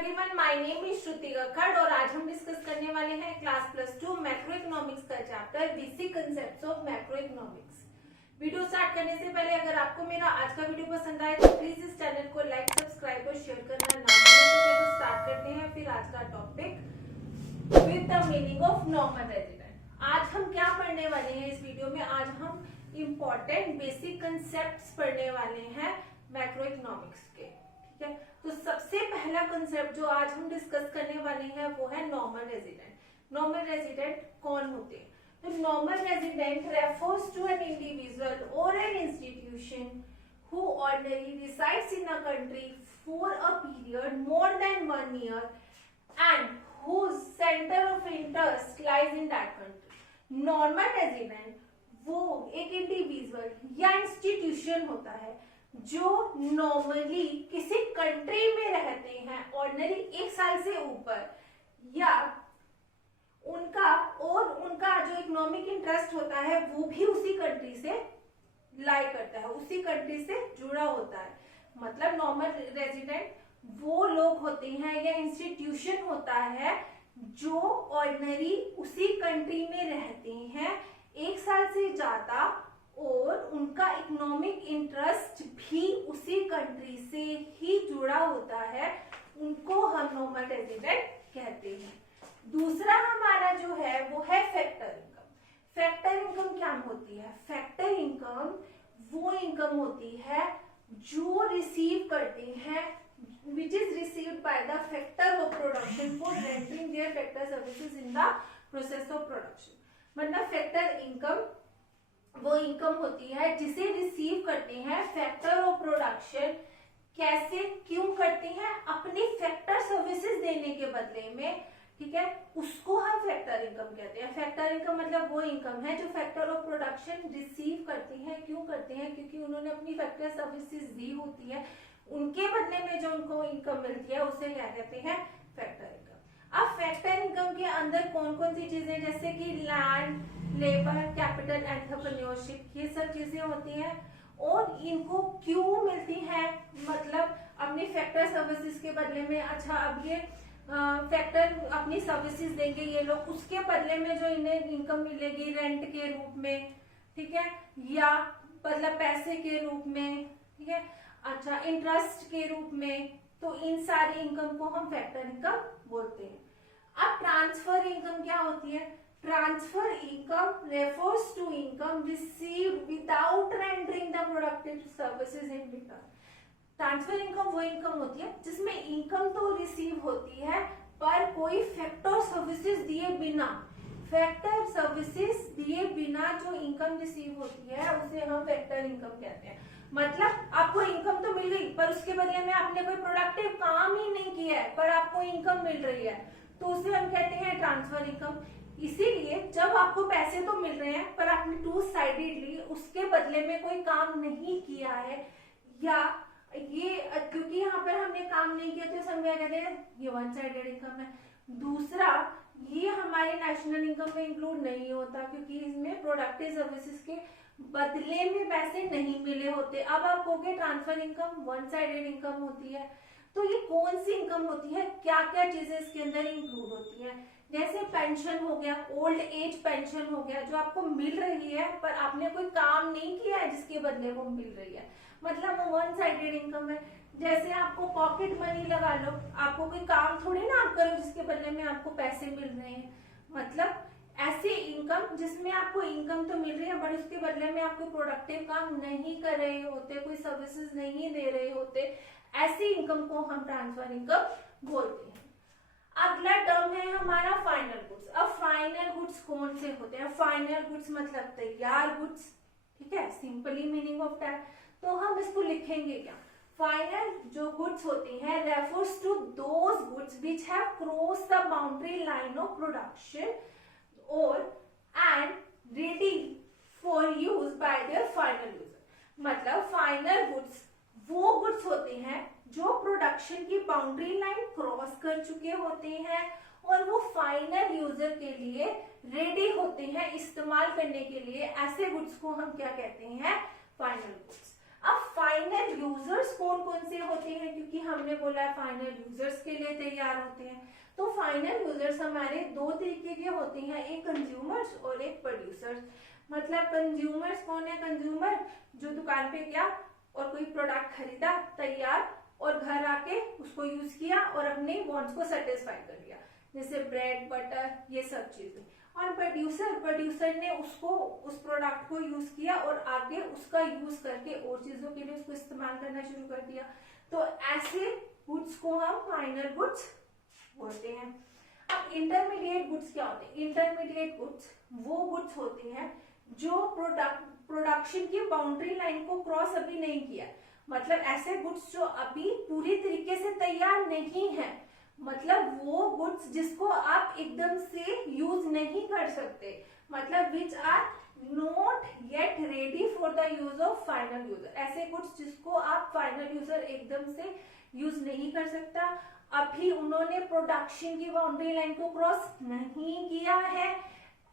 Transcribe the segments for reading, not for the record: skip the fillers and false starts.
Everyone, my name is श्रुति गखड़ और आज हम डिस्कस करने वाले हैं क्लास +2 मैक्रो इकोनॉमिक्स का chapter basic concepts of macro economics. Video start करने से पहले अगर आपको मेरा आज का वीडियो पसंद आए तो प्लीज इस चैनल को लाइक, सब्सक्राइब और शेयर करना ना भूलें। तो चलो स्टार्ट करते हैं फिर आज का topic with the meaning of normal resident. आज हम क्या पढ़ने वाले हैं इस वीडियो में? आज हम इम्पोर्टेंट बेसिक कंसेप्ट्स पढ़ने वाले हैं मैक्रो इकोनॉमिक्स के। ठीक है, तो सबसे पहला कंसेप्ट जो आज हम डिस्कस करने वाले हैं वो है नॉर्मल रेजिडेंट। नॉर्मल रेजिडेंट कौन होते हैं? तो normal resident refers to an individual और an institution who ordinarily resides in a country for a period more than 1 year and whose center of interest lies in that country. Normal resident वो एक individual या institution होता है जो normally किसी country में रहते हैं, ऑर्डिनरी 1 साल से ऊपर, या उनका जो इकोनॉमिक इंटरेस्ट होता है वो भी उसी कंट्री से लाई करता है, उसी कंट्री से जुड़ा होता है। मतलब नॉर्मल रेजिडेंट वो लोग होते हैं या इंस्टीट्यूशन होता है जो ऑर्डिनरी उसी कंट्री में रहते हैं 1 साल से ज्यादा और उनका इकोनॉमिक इंटरेस्ट भी उसी कंट्री से ही जुड़ा होता है, उनको हम नॉर्मल रेजिडेंट कहते हैं। दूसरा हमारा जो है वो है फैक्टर इनकम। फैक्टर इनकम क्या होती है? फैक्टर इनकम वो इनकम होती है जो रिसीव करते हैं which is received by the factor of production for rendering their factor services in the process of production। मतलब फैक्टर इनकम वो इनकम होती है जिसे रिसीव करते हैं फैक्टर ऑफ प्रोडक्शन। कैसे, क्यों करते हैं? अपनी फैक्टर सर्विसेज देने के बदले में। ठीक है, उसको हम फैक्टर इनकम कहते हैं। फैक्टर इनकम मतलब वो इनकम है जो फैक्टर ऑफ प्रोडक्शन रिसीव करते हैं। क्यों करते हैं? क्योंकि उन्होंने अपनी फैक्टर सर्विसेज दी होती है, उनके बदले में जो उनको इनकम मिलती है उसे क्या कहते हैं? Factor income. अब फैक्टर इनकम के अंदर कौन कौन सी चीजें, जैसे कि लैंड, लेबर, कैपिटल, एंटरप्रेन्योरशिप, ये सब चीजें होती हैं। और इनको क्यों मिलती है? मतलब अपनी फैक्टर सर्विसेज के बदले में। अच्छा, अब ये फैक्टर अपनी सर्विसेज देंगे ये लोग, उसके बदले में जो इन्हें इनकम मिलेगी रेंट के रूप में, ठीक है, या मतलब पैसे के रूप में, ठीक है, अच्छा इंटरेस्ट के रूप में, तो इन सारी इनकम को हम फैक्टर इनकम बोलते हैं। अब ट्रांसफर इनकम क्या होती है? Transfer income refers to income received without rendering the productive services in return. Transfer income वो इनकम होती है जिसमें इनकम तो रिसीव होती है पर कोई फैक्टर सर्विसेज दिए बिना, फैक्टर सर्विसेज दिए बिना जो इनकम रिसीव होती है उसे हम फैक्टर इनकम कहते हैं। मतलब आपको इनकम तो मिल गई पर उसके बदले में आपने कोई प्रोडक्टिव काम ही नहीं किया है पर आपको इनकम मिल रही है, तो उसे हम कहते हैं ट्रांसफर इनकम। इसीलिए जब आपको पैसे तो मिल रहे हैं पर आपने टू साइडेडली उसके बदले में कोई काम नहीं किया है, या ये क्योंकि यहाँ पर हमने काम नहीं किया तो हम क्या कहते हैं? ये वन साइडेड इनकम है। दूसरा, ये हमारे नेशनल इनकम में इंक्लूड नहीं होता क्योंकि इसमें प्रोडक्टिव सर्विसेज के बदले में पैसे नहीं मिले होते। अब आप कहोगे transfer income one sided income होती है, तो ये कौन सी इनकम होती है? क्या क्या चीजें इसके अंदर इंक्लूड होती है? जैसे पेंशन हो गया, ओल्ड एज पेंशन हो गया, जो आपको मिल रही है पर आपने कोई काम नहीं किया है जिसके बदले वो मिल रही है, मतलब वो वन साइडेड इनकम है। जैसे आपको पॉकेट मनी लगा लो, आपको कोई काम थोड़ी ना आप करो जिसके बदले में आपको पैसे मिल रहे हैं, मतलब ऐसी इनकम जिसमें आपको इनकम तो मिल रही है बट उसके बदले में आप कोई प्रोडक्टिव काम नहीं कर रहे होते, कोई सर्विसेज नहीं दे रहे होते, ऐसी इनकम को हम ट्रांसफर इनकम बोलते हैं। अगला टर्म है हमारा फाइनल गुड्स। अब फाइनल गुड्स कौन से होते हैं? फाइनल गुड्स मतलब तैयार गुड्स। ठीक है, सिंपली मीनिंग ऑफ दैट। तो हम इसको लिखेंगे क्या? फाइनल जो गुड्स होती हैं refers to those goods which have cross the boundary line of production और and ready for use by their final user. मतलब फाइनल गुड्स वो गुड्स होते हैं जो प्रोडक्शन की बाउंड्री लाइन क्रॉस कर चुके होते हैं और वो फाइनल यूजर के लिए रेडी होते हैं इस्तेमाल करने के लिए। ऐसे गुड्स को हम क्या कहते हैं? Final goods. अब फाइनल यूजर्स कौन कौन से होते हैं? क्योंकि हम हमने बोला है फाइनल यूजर्स के लिए तैयार होते हैं। तो फाइनल यूजर्स हमारे दो तरीके के होते हैं, एक कंज्यूमर्स और एक प्रोड्यूसर्स। मतलब कंज्यूमर्स कौन है? कंज्यूमर जो दुकान पे गया और कोई प्रोडक्ट खरीदा तैयार और घर आके उसको यूज किया और अपने वांट्स को सेटिस्फाई कर लिया, जैसे ब्रेड बटर ये सब चीजें। और प्रोड्यूसर ने उसको उस प्रोडक्ट को यूज किया और आगे उसका यूज करके और चीजों के लिए उसको इस्तेमाल करना शुरू कर दिया। तो ऐसे गुड्स को हम फाइनल गुड्स बोलते हैं। अब इंटरमीडिएट गुड्स क्या होते हैं? इंटरमीडिएट गुड्स वो गुड्स होते हैं जो प्रोडक्शन की बाउंड्री लाइन को क्रॉस अभी नहीं किया। मतलब ऐसे गुड्स जो अभी पूरी तरीके से तैयार नहीं है, मतलब वो गुड्स जिसको आप एकदम से यूज नहीं कर सकते, मतलब which are not yet ready for the use of final user. ऐसे गुड्स जिसको आप फाइनल यूजर एकदम से यूज नहीं कर सकता, अभी उन्होंने प्रोडक्शन की बाउंड्री लाइन को क्रॉस नहीं किया है,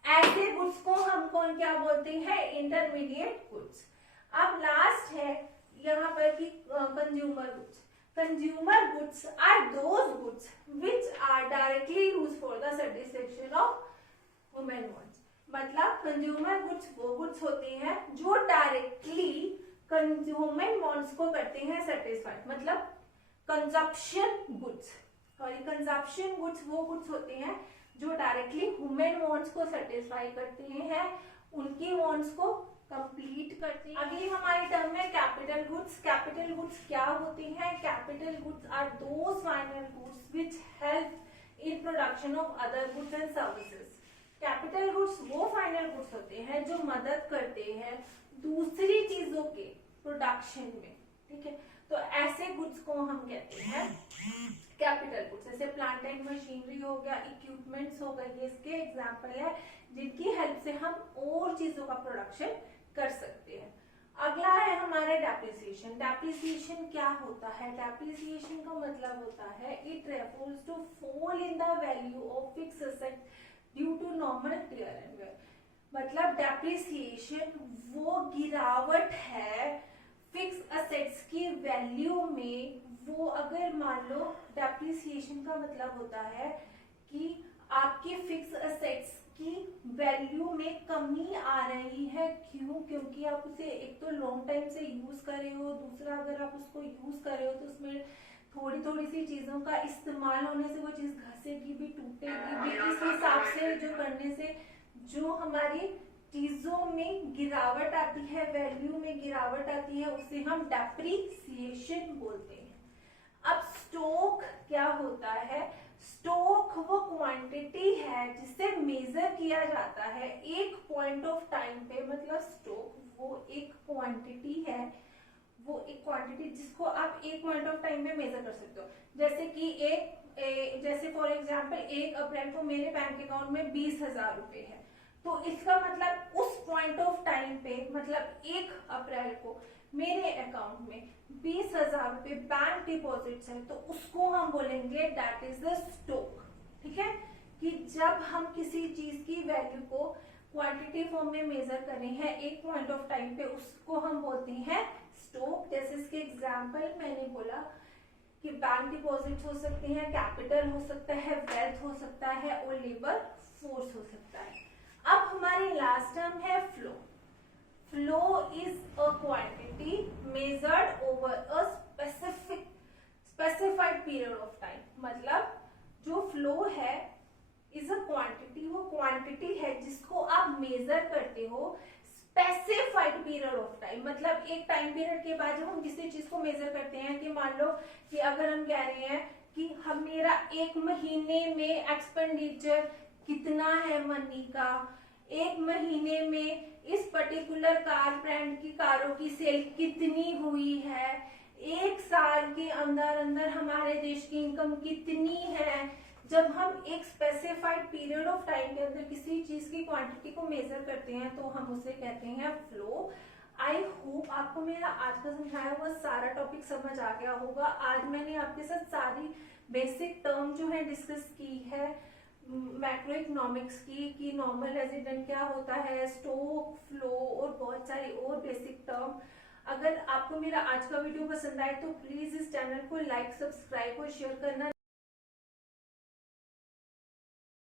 ऐसे गुड्स को हम कौन क्या बोलते हैं? Intermediate goods. अब लास्ट है यहाँ पर कि consumer goods. Consumer goods are those goods which are directly used for the satisfaction of human wants। मतलब consumer goods वो goods होते हैं जो डायरेक्टली ह्यूमन वांट्स को करते हैं सेटिस्फाइड। मतलब कंजप्शन गुड्स, कंजप्शन गुड्स वो गुड्स होते हैं जो डायरेक्टली ह्यूमन वांट्स को सेटिस्फाई करते हैं, उनकी वांट्स को कंप्लीट करते हैं। अगली हमारी टर्म है कैपिटल गुड्स। कैपिटल गुड्स क्या होती हैं? Capital goods are those final goods which help in production of other goods and services. Capital goods वो फाइनल गुड्स होते हैं जो मदद करते हैं दूसरी चीजों के प्रोडक्शन में, ठीक है। तो ऐसे गुड्स को हम कहते हैं कैपिटल गुड्स। जैसे प्लांट एंड मशीनरी हो गया, इक्विपमेंट्स हो गए, ये इसके एग्जाम्पल है जिनकी हेल्प से हम और चीजों का प्रोडक्शन कर सकते हैं। अगला है हमारा डेप्रिसिएशन। डेप्रिसिएशन क्या होता है? डेप्रिसिएशन का मतलब होता है it refers to fall in the value of fix asset due to normal tear and wear. मतलब डेप्रिसिएशन वो गिरावट है फिक्स एसेट्स की वैल्यू में। वो अगर मान लो डेप्रिसिएशन का मतलब होता है कि आपकी फिक्स एसेट्स की वैल्यू में कमी आ रही है। क्यों? क्योंकि आप उसे एक तो लॉन्ग टाइम से यूज कर रहे हो, दूसरा अगर आप उसको यूज कर रहे हो तो उसमें थोड़ी थोड़ी सी चीजों का इस्तेमाल होने से वो चीज घसेगी भी, टूटेगी भी। इस हिसाब से जो करने से जो हमारी चीजों में गिरावट आती है, वैल्यू में गिरावट आती है, उसे हम डेप्रिसिएशन बोलते हैं। अब स्टॉक क्या होता है? स्टॉक वो क्वांटिटी है जिसे मेजर किया जाता है एक पॉइंट ऑफ टाइम पे। मतलब स्टॉक वो एक क्वांटिटी है, वो एक क्वांटिटी जिसको आप एक पॉइंट ऑफ टाइम में मेजर कर सकते हो। जैसे कि जैसे फॉर एग्जांपल 1 अप्रैल को मेरे बैंक अकाउंट में 20,000 रुपए है, तो इसका मतलब उस पॉइंट ऑफ टाइम पे, मतलब 1 अप्रैल को मेरे अकाउंट में 20,000 रुपए बैंक डिपॉजिट्स है, तो उसको हम बोलेंगे दैट इज द स्टॉक। ठीक है, कि जब हम किसी चीज की वैल्यू को क्वांटिटी फॉर्म में मेजर कर रहे हैं एक पॉइंट ऑफ टाइम पे, उसको हम बोलते हैं स्टॉक। जैसे इसके एग्जाम्पल मैंने बोला कि बैंक डिपॉजिट्स हो सकते हैं, कैपिटल हो सकता है, वेल्थ हो सकता है और लेबर फोर्स हो सकता है। अब हमारी लास्ट टर्म है flow. Flow is a quantity measured over a specified period of time. मतलब जो फ्लो है इज अ क्वांटिटी, वो क्वांटिटी है जिसको आप मेजर करते हो स्पेसिफाइड पीरियड ऑफ टाइम। मतलब एक टाइम पीरियड के बाद जब हम किसी चीज को मेजर करते हैं, कि मान लो कि अगर हम कह रहे हैं कि हम मेरा एक महीने में एक्सपेंडिचर कितना है मनी का, एक महीने में इस पर्टिकुलर कार ब्रांड की कारों की सेल कितनी हुई है, एक साल के अंदर अंदर हमारे देश की इनकम कितनी है। जब हम एक स्पेसिफाइड पीरियड ऑफ टाइम के अंदर किसी चीज की क्वांटिटी को मेजर करते हैं तो हम उसे कहते हैं फ्लो। आई होप आपको मेरा आज का समझाया हुआ सारा टॉपिक समझ आ गया होगा। आज मैंने आपके साथ सारी बेसिक टर्म जो है डिस्कस की है मैक्रो इकोनॉमिक्स की, कि नॉर्मल रेजिडेंट क्या होता है, स्टॉक, फ्लो और बहुत सारी और बेसिक टर्म। अगर आपको मेरा आज का वीडियो पसंद आए तो प्लीज इस चैनल को लाइक, सब्सक्राइब और शेयर करना